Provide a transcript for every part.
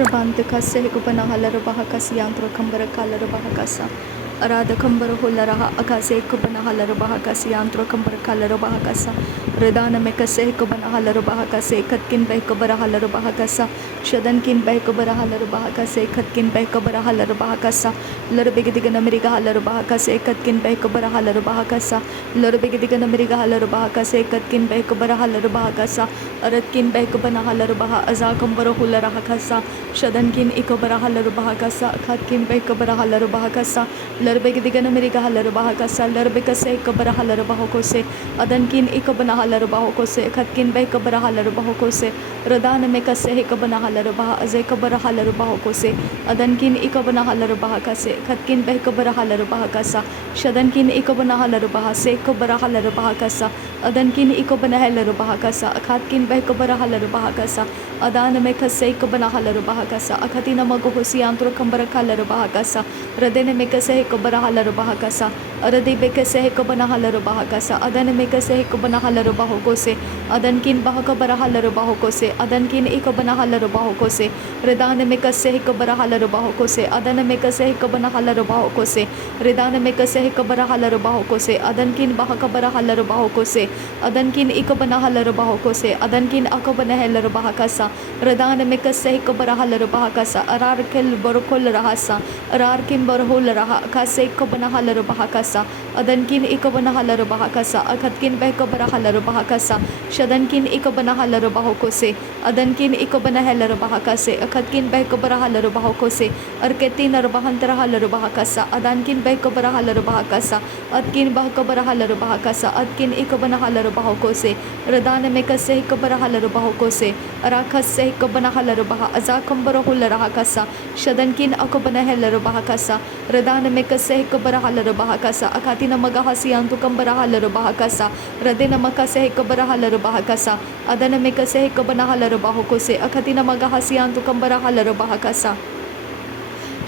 Rabante kase hekubana halara baha kasi yantro kambara kalara baha kasa. Arada kambara hularaha akase hekubana halara baha kasi yantro kambara kalara baha kasa. Redana me kase hekubana halara baha kase katkin behkubara halara baha kasa. Shadankin behkubara halara baha kase katkin behkubara halara baha kasa. Larbegdigana meriga halara baha kase katkin behkubara halara baha kasa. Larbegdigana meriga halara baha kase katkin behkubara halara baha kasa. Aratkin behkubana halara baha azakambara hularaha kasa. Shadankin ikobara halara baha kasa katkin behkubara halara baha kasa. Larbegdigana meriga halara baha kasa. Larbekase ikobara halara baha kose. Adankin ikobana halara baha kose katkin behkubara halara baha kose. Radana me kase ikobana halara baha azekobara halara baha kose. Adankin ikobana halara baha kase katkin behkubara halara baha kasa. Shadankin ikobana halara baha sekobara halara baha kasa. Adankin ikobana halara baha kasa katkin behkubara halara baha kasa. Adana me kase ikobana halara baha kasa akatina magohosi antro kambara halara baha kasa. Radene me kase ikobara halara baha kasa. Arade be kase ikobana halara baha kasa. Adana me kase ikobana halara baha kose. Adankin bahakabara halara baha kose. Adankin ikobana halara baha kose. Redana me kase ikobara halara baha kose. Adana me kase ikobana halara baha kose. Redana me kase ikobara halara baha kose. Adankin bahakabara halara baha kose. Adankin ikobana halara baha kose. Adankin akobana halara baha kasa. Redana me kase ikobara halara baha kasa. Ararkel borokol rahasa. Ararkim borhol raha kase ikobana halara baha kasa. Adankin ikobana halara baha kasa. Akatkin behkobara halara baha kasa. Shadankin ikobana halara baha kose. Adankin ikobana halara baha kase. Akatkin behkobara halara baha kose. Arketin arbahantara halara baha kasa. Adankin behkobara halara baha kasa. Atkin bahkobara halara baha kasa. Atkin ikobana halara baha kose. Radana me kase ikobara halara baha kose. Arakas se ikobana halara baha azakambara hulara kasa. Shadankin akobana halara baha kasa. Radana me kase ikobara halara baha kasa. Akatina magahasi antu kambara halara baha kasa. Radena makase ikobara halara baha kasa. Adana me kase ikobana halara baha kose. Akatina magahasi antu kambara halara baha kasa.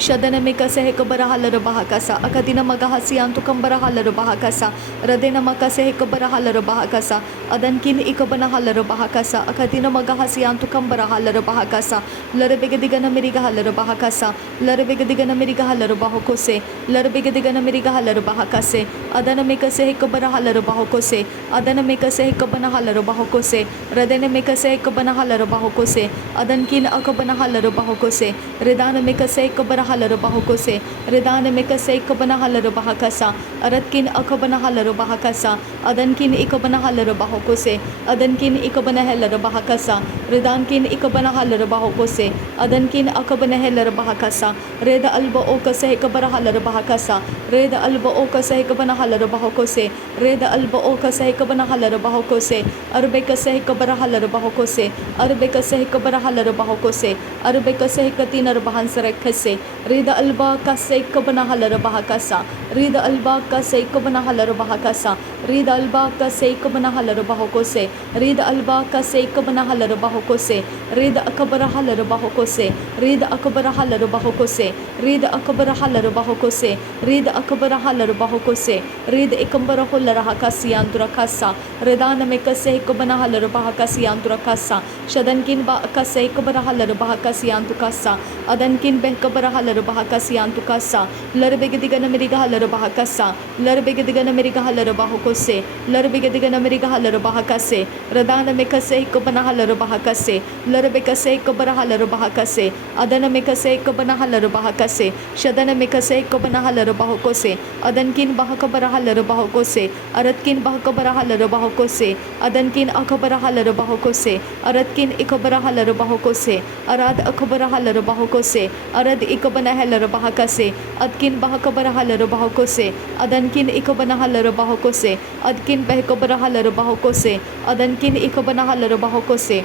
Shadana me kase hekabara halara baha kasa. Akatina magahasi antu kambara halara baha kasa. Radena makase hekabara halara baha kasa. Adankin ikobana halara baha kasa. Akatina magahasi antu kambara halara baha kasa. Larabegadigana meriga halara baha kasa. Larabegadigana meriga halara baha kose. Larabegadigana meriga halara baha kase. Adana me kase hekabara halara baha kose. Adana me kase hekabana halara baha kose. Radena me kase hekabana halara baha kose. Adankin akobana halara baha kose. Redana me kase hekabara halara baha kose. Redana me kase ikobana halara baha kasa. Aratkin akobana halara baha kasa. Adankin ikobana halara baha kose. Adankin ikobana halara baha kasa. Redankin ikobana halara baha kose. Adankin akobana halara baha kasa. Reda alba o kase ikobara halara baha kasa. Reda alba o kase ikobana halara baha kose. Reda alba o kase ikobana halara baha kose. Arbe kase ikobara halara baha kose. Arbe kase ikobara halara baha kose. Arbe kase ikatina bahansara kase. Rida alba kase ikobana halara baha kasa. Rida alba kase ikobana halara baha kasa. Rida alba kase ikobana halara baha kose. Rida alba kase ikobana halara baha kose. Rida akabara halara baha kose. Rida akabara halara baha kose. Rida akabara halara baha kose. Rida akabara halara baha kose. Rida ikambara halara hakasi andura kasa. Redana me kase ikobana halara baha kasi andura kasa. Shadankin ba kase ikobara halara baha kasi antu kasa. Adankin behkabara halara baha kasi antu kasa. Larbegadigana meriga halara baha kasa. Larbegadigana meriga halara baha kose. Larbegadigana meriga halara baha kase. Radana me kase ikobana halara baha kase. Larbekase ikobara halara baha kase. Adana me kase ikobana halara baha kase. Shadana me kase ikobana halara baha kose. Adankin bahakabara halara baha kose. Aratkin bahakabara halara baha kose. Adankin akabara halara baha kose. Aratkin ikobara halara baha kose. Arad akabara halara baha kose. Arad ikobana halara baha kase. Adkin bahakabara halara baha kose. Adankin ikobana halara baha kose. Adkin bahakabara halara baha kose. Adankin ikobana halara baha kose.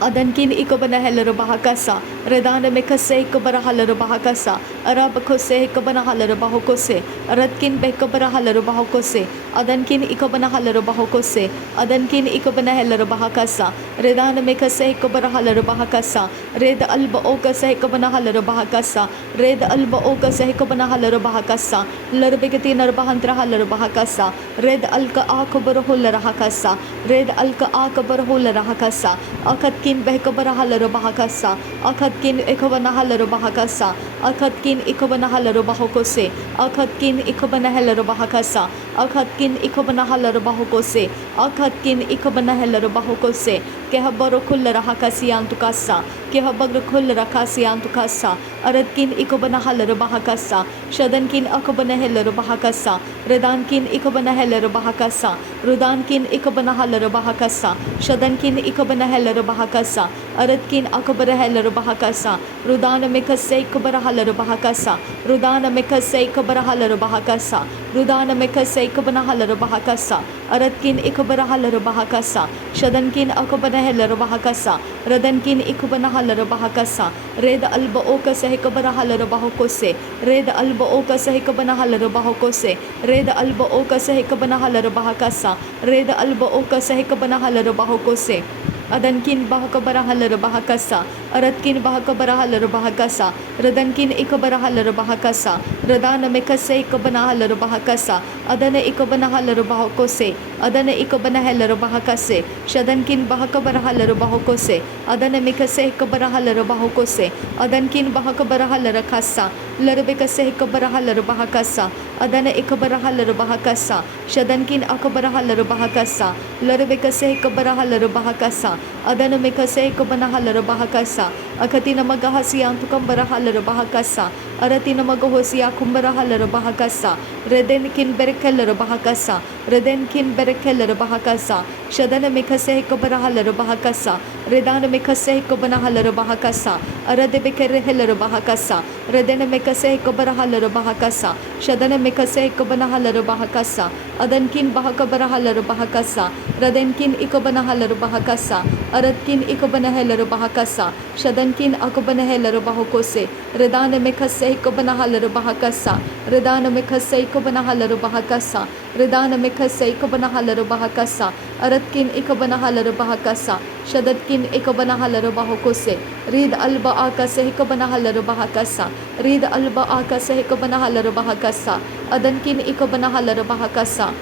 Adankin ikobana halara baha kasa. Redana me kase ikobara halara baha kasa. Arab kose ikobana halara baha kose. Aratkin behkobara halara baha kose. Adankin ikobana halara baha kose. Adankin ikobana halara baha kasa. Redana me kase ikobara halara baha kasa. Reda alba o kase ikobana halara baha kasa. Reda alba o kase ikobana halara baha kasa. Larbegati narbahantra halara baha kasa. Red alka akobara halara kasa. Red alka akobara halara kasa. Akat Akatkin Behkabarahala Bahakasa, Akatkin Ekabanahala Bahakasa, Akatkin Ikabanahala Bahokose, Akatkin Ikabanahala Bahakasa, Akatkin Ikabanahala Bahokose, Akatkin Ikabanahala Bahokose, Kehabarokulla Hakasiantukasa, Kehabagakulla Kasiantukasa, Aratkin Ikabanahala Bahakasa, Shadankin Akabanahela Bahakasa, Redankin Ikabanahala Bahakasa, Rudankin Ikabanahala Bahakasa, Shadankin Ikabanahela Bahakasa, Aratkin Akabarahela Bahakasa, Rudana Mikase Kabarahala Bahakasa, Rudana Mikase Kabarahala Bahakasa, Rudana Mikase Kabanahala Bahakasa, Aratkin Ikabarahala Bahakasa, Shadankin Akabanahela Bahakasa, Radankin Ikabanahala Bahakasa, Reda Alba Oka Sehikabarahala Bahokose, Reda Alba Oka Sehikabanahala Bahokose, Reda Alba Oka Sehikabanahala Bahakasa, Reda Alba Oka Sehikabanahala Bahokose, Adankin Bahakabarahala Bahakasa, Aratkin Bahakabarahala Bahakasa, Radankin Ikabarahala Bahakasa, Radana Mikase Ikabanahala Bahakasa, Adana Ikabanahala Bahokose, Adana Ikabanahala Bahakase, Shadankin Bahakabarahala Bahokose, Adana Mikase Ikabarahala Bahokose, Adankin Bahakabarahala Kasa, Larabekase Ikabarahala Bahakasa, Adana Ikabarahala Bahakasa, Shadankin Akabarahala Bahakasa, Larabekase Ikabarahala Bahakasa, Adana Mikase Ikabanahala Bahakasa, Akatina Magahasian Tukambarahala Bahakasa, Aratina Magahosia Kumbarahala Bahakasa, Redenkin Berekeller Bahakasa, Redenkin Berekeller Bahakasa, Shadana Mikase Ikabarahala Bahakasa, Redana Mikase Ikabanahala Bahakasa, Aradebekereheller Bahakasa, Redena Mikase Ikabarahala Bahakasa, Shadana Mikase Ikabanahala Bahakasa, Adankin Bahakabarahala Bahakasa, Radenkin Ikabanahala Bahakasa, Aratkin Ikabanaheller Bahakasa, Shadankin Akabanaheller Bahokose, Redana Mikase Ikabanahala Bahakasa, Redana Mikase Ikabanahala Bahakasa, Redana Mikase Ikabanahala Bahakasa, Aratkin Ikabanahala Bahakasa, Shadatkin Ikabanahala Bahokose, Rid Alba Akase Ikabanahala Bahakasa, Rid Alba Akase Ikabanahala Bahakasa, Adankin Ikabanahala Bahakasa,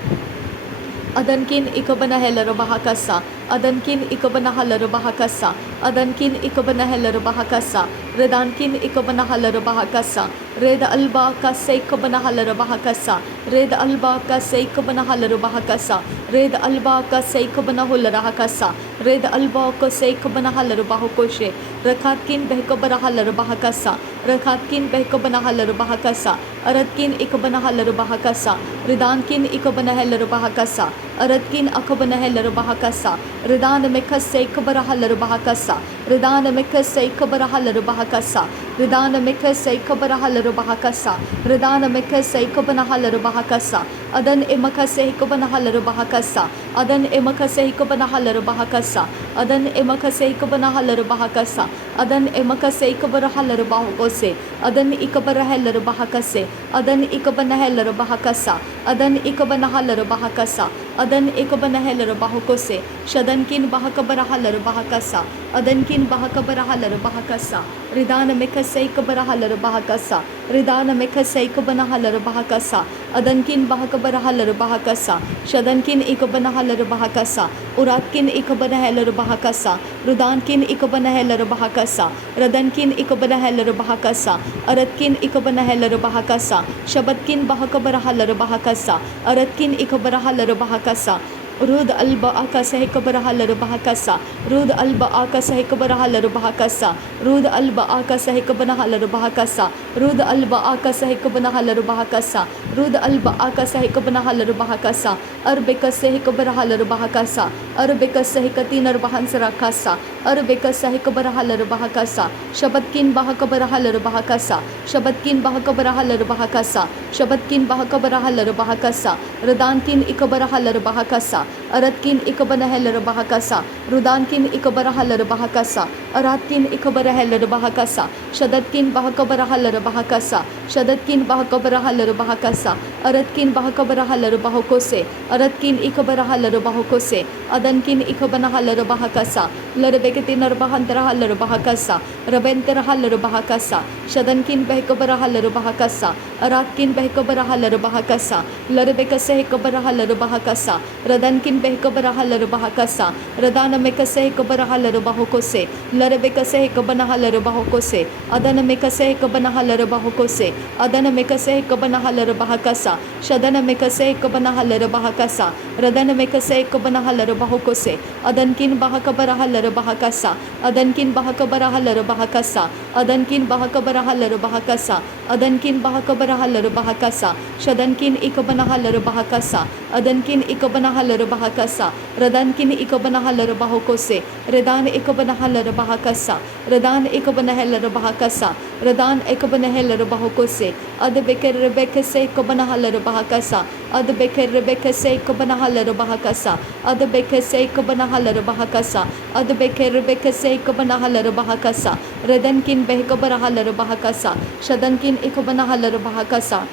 Adankin Ikabanahala Bahakasa, Adankin Ikabanahala Bahakasa, Adankin Ikabanahala Bahakasa, Redankin Ikabanahala Bahakasa, Red Alba Kase Ikabanahala Bahakasa, Red Alba Kase Ikabanahala Bahakasa, Red Alba Kase Ikabanahala Bahakasa, Red Alba Kase Ikabanahala Bahokoshe, Rakatkin Behkabarahala Bahakasa, Rakatkin Behkabanahala Bahakasa, Aratkin Ikabanahala Bahakasa, Redankin Ikabanahala Bahakasa, Aratkin Akabanahala Bahakasa, Redana Mikase Ikabarahala Bahakasa, Redana Mikase Ikabarahala Bahakasa, Redana Mikase Ikabarahala Bahakasa, Redana Mikase Ikabanahala Bahakasa, Adan Imakase Ikabanahala Bahakasa, Adan Imakase Ikabanahala Bahakasa, Adan Imakase Ikabanahala Bahakasa, Adan Imakase Ikabarahala Bahokose, Adan Ikabarahala Bahakase, Adan Ikabanahala Bahakasa, Adan Ikabanahala Bahakasa, Adan Ikabanahala Bahokose, Shadankin Bahakabarahala Bahakasa, Adankin Bahakabarahala Bahakasa, Ridana Mikase Ikabarahala Bahakasa, Ridana Mikase Ikabanahala Bahakasa, Adankin Bahakabarahala Bahakasa, Shadankin Ikabanahala Bahakasa, Uratkin Ikabanahala Bahakasa, Rudankin Ikabanahala Bahakasa, Radankin Ikabanahala Bahakasa, Aratkin Ikabanahala Bahakasa, Shabatkin Bahakabarahala Bahakasa, Aratkin Ikabarahala Bahakasa, Rud Alba Akase Ikabarahala Bahakasa, Rud Alba Akase Ikabarahala Bahakasa, Rud Alba Akase Ikabanahala Bahakasa, Rud Alba Akase Ikabanahala Bahakasa, Rud Alba Akase Ikabanahala Bahakasa, Arbekase Ikabarahala Bahakasa, Arbekase Ikatinar Bahansara Kasa, Arbekase Ikabarahala Bahakasa, Shabatkin Bahakabarahala Bahakasa, Shabatkin Bahakabarahala Bahakasa, Shabatkin Bahakabarahala Bahakasa, Radankin Ikabarahala Bahakasa, Aratkin Ikabanahala Bahakasa, Rudankin Ikabarahala Bahakasa, Aratkin Ikabarahala Bahakasa, Shadatkin Bahakabarahala Bahakasa, Shadadkin Bahakabarahala Bahakasa, Aratkin Bahakabarahala Bahokose, Aratkin Ikabarahala Bahokose, Adankin Ikabanahala Bahakasa, Larabegatin Bahantarahala Bahakasa, Rabenterahala Bahakasa, Shadankin Bahakabarahala Bahakasa, Aratkin Bahakabarahala Bahakasa, Larabekase Kabarahala Bahakasa, Radankin Bahakabarahala Bahakasa, Radana Mekase Kabarahala Bahokose, Larabekase Kabanahala Bahokose, Adana Mekase Kabanahala Bahokose, Adana Mekase Kabanahala Bahakasa, Shadana Mekase Kabanahala Bahakasa, Radana Mekase Kabanahala Bahokose, Adankin Bahakabarahala Bahakasa, Adankin Bahakabarahala Bahakasa, Adankin Bahakabarahala Bahakasa, Adankin Bahakabarahala Bahakasa, Shadankin Ikabanahala Bahakasa, Adankin Ikabanahala Bahakasa, Radankin Ikabanahala Bahokose, Redan Ikabanahala Bahakasa, Redan Ikabanahala Bahakasa, Redan Ikabanahala Bahokose, Adabeker Rebecca say Kabanahala Bahakasa, Adabeker Rebecca say Kabanahala Bahakasa, Adabeker say Kabanahala Bahakasa, Adabeker Rebecca say Kabanahala Bahakasa, Redankin Behkabarahala Bahakasa, Shadankin Ikabanahala Bahakasa,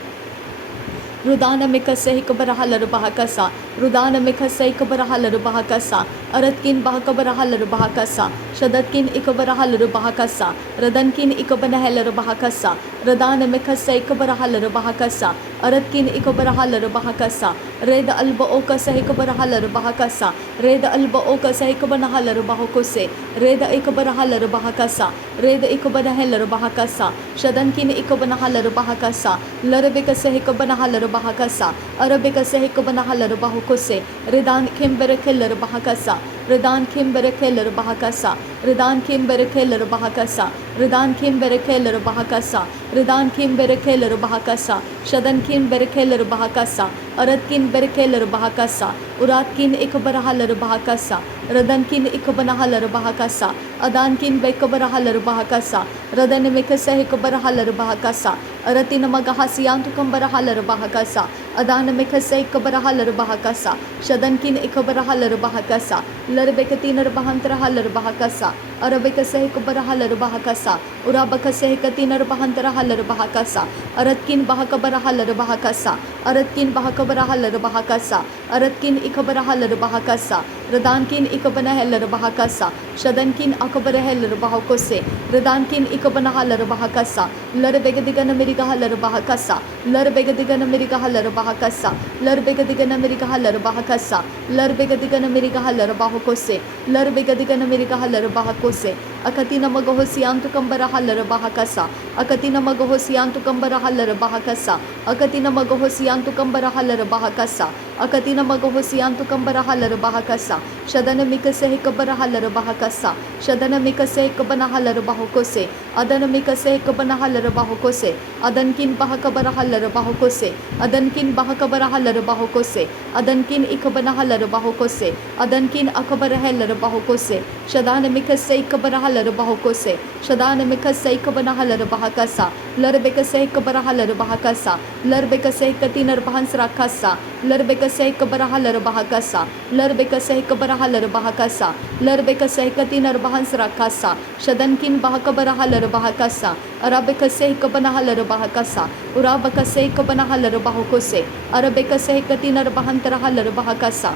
Rudana Mikase Kabarahala Bahakasa, Rudana Mikase Kabarahala Bahakasa, Aratkin Bahakabarahala Bahakasa, Shadatkin Ikabarahala Bahakasa, Radankin Ikabanahala Bahakasa, Radana Mikase Kabarahala Bahakasa, Aratkin Ikabarahala Bahakasa, Reda Alba Oka Sahikabarahala Bahakasa, Reda Alba Oka Sahikabanahala Bahokose, Reda Ikabarahala Bahakasa, Reda Ikabanahala Bahakasa, Shadankin Ikabanahala Bahakasa, Larabika Sahikabanahala Bahakasa, Arabika Sahikabanahala Bahokose, Redan Kimberekeller Bahakasa, Redan Kimberekeller Bahakasa, Redan Kimberekeller Bahakasa, Redan Kimberekeller Bahakasa, Redan Kimberekeller Bahakasa, Shadan Kimberekeller Bahakasa, Aratkin Berekeller Bahakasa, Uratkin Ikabarahalar Bahakasa, Radankin Ikabanahalar Bahakasa, Adankin Bekabarahalar Bahakasa, Radan Mikasa Hikabarahalar Bahakasa, Aratina Magahasiantu Kambarahalar Bahakasa, Adana Mikasa Ikabarahalar Bahakasa, Shadankin Ikabarahalar Bahakasa, Larbekatina Bahantarahalar Bahakasa, Arabekasa Hikabarahalar Bahakasa, Urabakasa Hikatina Bahantarahalar Bahakasa, Aratkin Bahakabarahalar Bahakasa, Aratkin Bahakabarahalar Bahakasa, Aratkin Ikabarahalar Bahakasa, Radankin Ikabanahalar Bahakasa, Shadankin Akabarahalar Bahakose, Radankin Ikabanahalar Bahakasa, Larbegadigana Mirigahalar Bahakasa, Larbegadigana Mirigahalar Bahakasa, Larbegadigana Mirigahalar Bahakasa, Larbegadigana Mirigahalar Bahakose, Larbegadigana Mirigahalar Bahakose, Akatina Magahosiantu Kambarahalar Bahakasa, Akatina Magahosiantu Kambarahalar Bahakasa, Akatina Magahosiantu Kambarahalar Bahakasa, Akatina Magahosiantu Kambarahalar Bahakasa, Shadana Mikase Kabarahalar Bahakasa, Shadana Mikase Kabanahalar Bahokose, Adana Mikase Kabanahalar Bahokose, Adankin Bahakabarahalar Bahokose, Adankin Bahakabarahalar Bahokose, Adankin Ikabanahalar Bahokose, Adankin Akabarahalar Bahokose, Shadana Mikase Kabarahalar Bahokose, Shadana Mikase Kabanahalar Bahakasa, Larbekase Kabarahalar Bahakasa, Larbekase Katinar Bahansrakasa, Larbekase Kabarahalar Bahakasa, Larbekase Kabarahalar Bahakasa, Larbekase Katinar Bahansrakasa, Shadankin Bahakabarahalar Bahakasa, Arabekase Kabanahalar Bahakasa, Urabakase Kabanahalar Bahokose, Arabekase Katinar Bahantarahalar Bahakasa,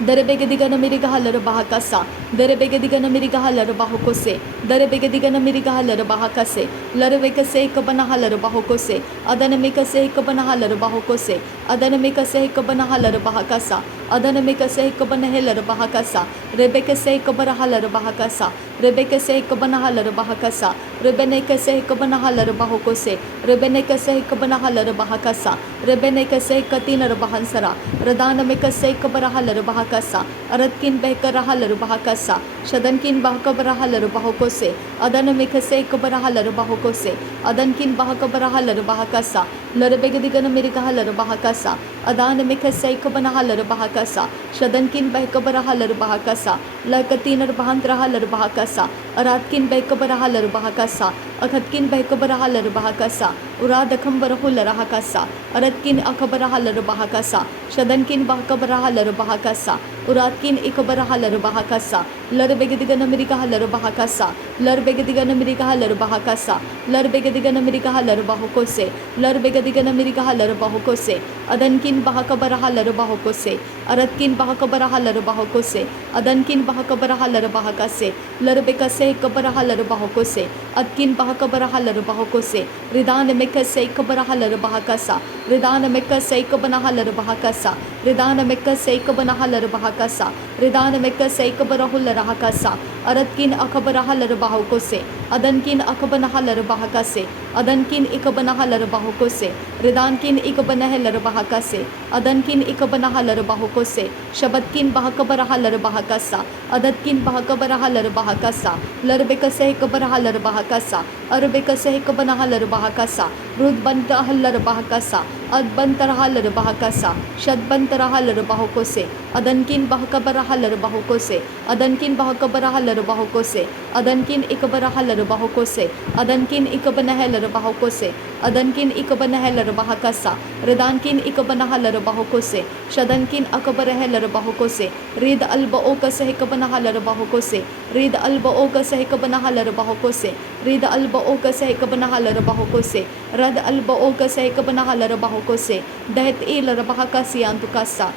Derebegadigana Mirigahalar Bahakasa, Derebegadigana Mirigahalar Bahokose, Derebegadigana Mirigahalar Bahakase, Larabekase Kabanahalar Bahokose, Adanamikase Kabanahalar Bahokose, Adanamikase Kabanahalar Bahakasa, Adanamikase Kabanahalar Bahakasa, Rebekase Kabarahalar Bahakasa, Rebekase Kabanahalar Bahakasa, Rebenekase Kabanahalar Bahokose, Rebenekase Kabanahalar Bahakasa, Rebenekase Katinar Bahansara, Radanamikase Kabarahalar Bahakasa, Aratkin Bekarahalar Bahakasa, Shadankin Bahakabarahalar Bahokose, Adanamikase Kabarahalar Bahokose, Adankin Bahakabarahalar Bahakasa, Larabegadigana Mirikahalar Bahakasa, Adanamikase Kabanahalar Bahakasa, Shadankin Bekabarahalar Bahakasa, Lakatinar Bahantrahalar Bahakasa, Aratkin Bekabarahalar Bahakasa, Akatkin Bekabarahalar Bahakasa, Uradakambarahular Bahakasa, Aratkin Akabarahalar Bahakasa, Shadankin Bahakabarahalar Bahakasa, Uratkin Ikabarahalar Bahakasa, लर बेगदिगन अमेरिका huller बहाकासा लर बेगदिगन अमेरिका huller बहाकासा लर बेगदिगन अमेरिका हलर बाहुकोसे लर बेगदिगन अमेरिका हलर बाहुकोसे अदनकिन बहाकबर हलर बाहुकोसे अरदकिन बहाकबर हलर बाहुकोसे अदनकिन बहाकबर हलर बहाकासे लर बेकसे कबर हलर बाहुकोसे अदकिन बहाकबर हलर बाहुकोसे रिदान मेकसे कबर हलर बहाकासा रिदान मेकसे कबना हलर बहाकासा रिदान मेकसे कबना हलर बहाकासा रिदान मेकसे कबर हलर बहाकासा अरदकिन अकबर हलर बाहुकोसे अदनकिन अकबन हलर बहाकासे अदनकिन इकबन हलर बाहुकोसे रिदानकिन इकबन हलर बहाकासे अदनकिन इकबन हलर बाहुकोसे शबदकिन बहकबर हलर बहाकासा अददकिन बहकबर हलर बहाकासा लरबेकसे कबर हलर बहाकासा अरबेकसे कबन हलर बहाकासा रुदबंत हलर बहाकासा अदबंतर हलर बहाकासा शदबंतर हलर बाहुकोसे अदनकिन बहकबर हलर बाहुकोसे अदनकिन बहकबर हलर बाहुकोसे अदनकिन इकबर हलर बाहुकोसे अदनकिन इकबन हलर बाहुकोसे अदनकिन इकबन हलर बहाकासा रिदानकिन इकबन हलर बाहुकोसे शदनकिन अकबर हलर बाहुकोसे रिद अल्ब ओकसे कबन हलर बाहुकोसे रिद अल्ब ओकसे कबन हलर बाहुकोसे रिद अल्ब ओकसे कबन हलर बाहुकोसे रद अल्ब ओकसे कबन हलर बाहुकोसे दहत इलर बहाकासियांतुकासा।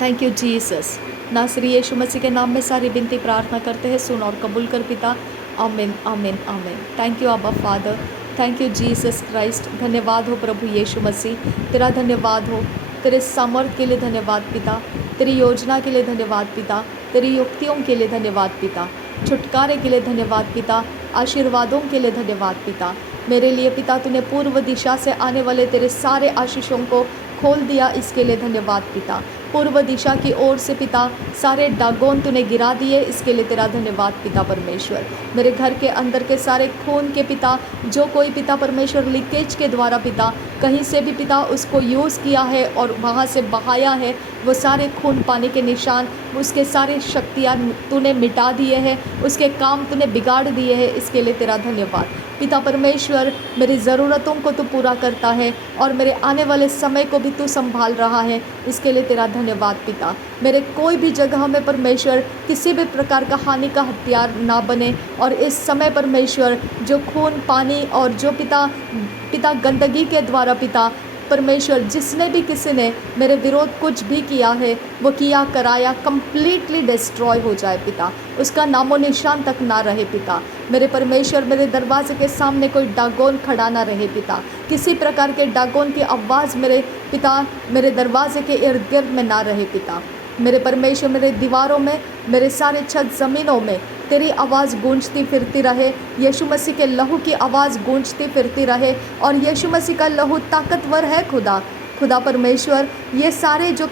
Thank you Jesus. नासरी यीशु मसीह के नाम में सारी विनती प्रार्थना करते हैं, सुन और कबूल कर पिता। आमीन आमीन आमीन। थैंक यू आबा father, thank you Jesus Christ. धन्यवाद हो प्रभु यीशु मसीह, तेरा धन्यवाद हो, तेरे सामर्थ के लिए धन्यवाद पिता, तेरी योजना के लिए धन्यवाद पिता, तेरी युक्तियों के लिए धन्यवाद पिता, छुटकारे के लिए धन्यवाद पिता, आशीर्वादों के लिए धन्यवाद पिता। मेरे लिए पिता तूने पूर्व दिशा से आने वाले तेरे सारे आशीषों को खोल दिया, इसके लिए धन्यवाद पिता। पूर्व दिशा की ओर से पिता सारे डागोन तूने गिरा दिए, इसके लिए तेरा धन्यवाद पिता परमेश्वर। मेरे घर के अंदर के सारे खून के पिता, जो कोई पिता परमेश्वर लीकेज के द्वारा पिता कहीं से भी पिता उसको यूज़ किया है और वहाँ से बहाया है, वो सारे खून पाने के निशान, उसके सारे शक्तियाँ तूने मिटा दिए हैं, उसके काम तूने बिगाड़ दिए हैं, इसके लिए तेरा धन्यवाद पिता परमेश्वर। मेरी ज़रूरतों को तू पूरा करता है और मेरे आने वाले समय को भी तू संभाल रहा है, इसके लिए तेरा धन्यवाद पिता। मेरे कोई भी जगह में परमेश्वर किसी भी प्रकार का हानि का हथियार ना बने, और इस समय परमेश्वर जो खून पानी और जो पिता गंदगी के द्वारा पिता परमेश्वर जिसने भी किसी ने मेरे विरोध कुछ भी किया है, वो किया कराया कंप्लीटली डिस्ट्रॉय हो जाए पिता, उसका नामो निशान तक ना रहे पिता। मेरे परमेश्वर मेरे दरवाजे के सामने कोई डागोन खड़ा ना रहे पिता, किसी प्रकार के डागोन की आवाज़ मेरे पिता मेरे दरवाजे के इर्द गिर्द में ना रहे पिता। मेरे परमेश्वर मेरे दीवारों में, मेरे सारे छत ज़मीनों में तेरी आवाज़ गूंजती फिरती रहे, यीशु मसीह के लहू की आवाज़ गूंजती फिरती रहे, और यीशु मसीह का लहू ताकतवर है खुदा परमेश्वर। ये सारे जो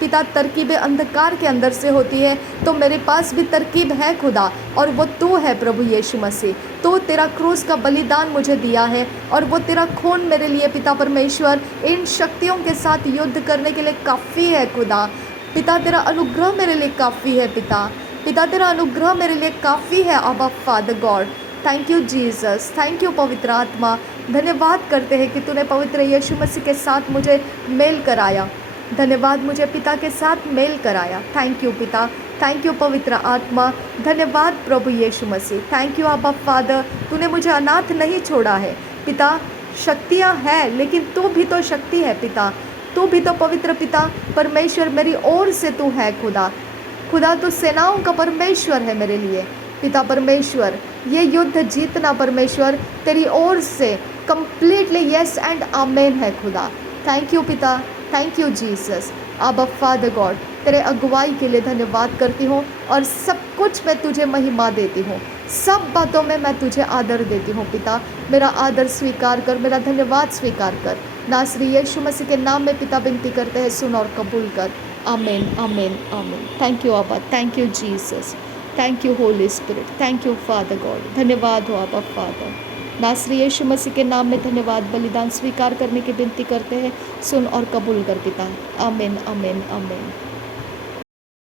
पिता तरकीबें अंधकार के अंदर से होती है, तो मेरे पास भी तरकीब है खुदा, और वो तू है प्रभु यीशु मसीह। तो तेरा क्रूस का बलिदान मुझे दिया है, और वो तेरा खून मेरे लिए पिता परमेश्वर इन शक्तियों के साथ युद्ध करने के लिए काफ़ी है खुदा। पिता तेरा अनुग्रह मेरे लिए काफ़ी है पिता तेरा अनुग्रह मेरे लिए काफ़ी है आबा father God. Thank you Jesus, thank you पवित्र आत्मा। धन्यवाद करते हैं कि तूने पवित्र यीशु मसीह के साथ मुझे मेल कराया। धन्यवाद मुझे पिता के साथ मेल कराया। थैंक यू पिता, थैंक यू पवित्र आत्मा। धन्यवाद प्रभु यीशु मसीह। थैंक यू आबा फादर, तूने मुझे अनाथ नहीं छोड़ा है पिता। शक्तियाँ हैं लेकिन तू भी तो शक्ति है पिता, तू भी तो पवित्र पिता परमेश्वर मेरी ओर से तू है खुदा तू सेनाओं का परमेश्वर है मेरे लिए पिता परमेश्वर। ये युद्ध जीतना परमेश्वर तेरी ओर से कंप्लीटली यस एंड आमेन है खुदा। थैंक यू पिता, थैंक यू जीसस। आबा फादर गॉड, तेरे अगुवाई के लिए धन्यवाद करती हूँ, और सब कुछ मैं तुझे महिमा देती हूँ, सब बातों में मैं तुझे आदर देती हूँ पिता। मेरा आदर स्वीकार कर, मेरा धन्यवाद स्वीकार कर। नासरी यीशु मसीह के नाम में पिता विनती करते हैं, सुन और कबूल कर। आमीन आमीन आमीन। थैंक यू आबा, thank you Jesus, thank you Holi spirit, thank you father God. धन्यवाद हो आबा फादर। नासरी यीशु मसीह के नाम में धन्यवाद। बलिदान स्वीकार करने की विनती करते हैं, सुन और कबूल कर पिता। आमीन आमीन आमीन।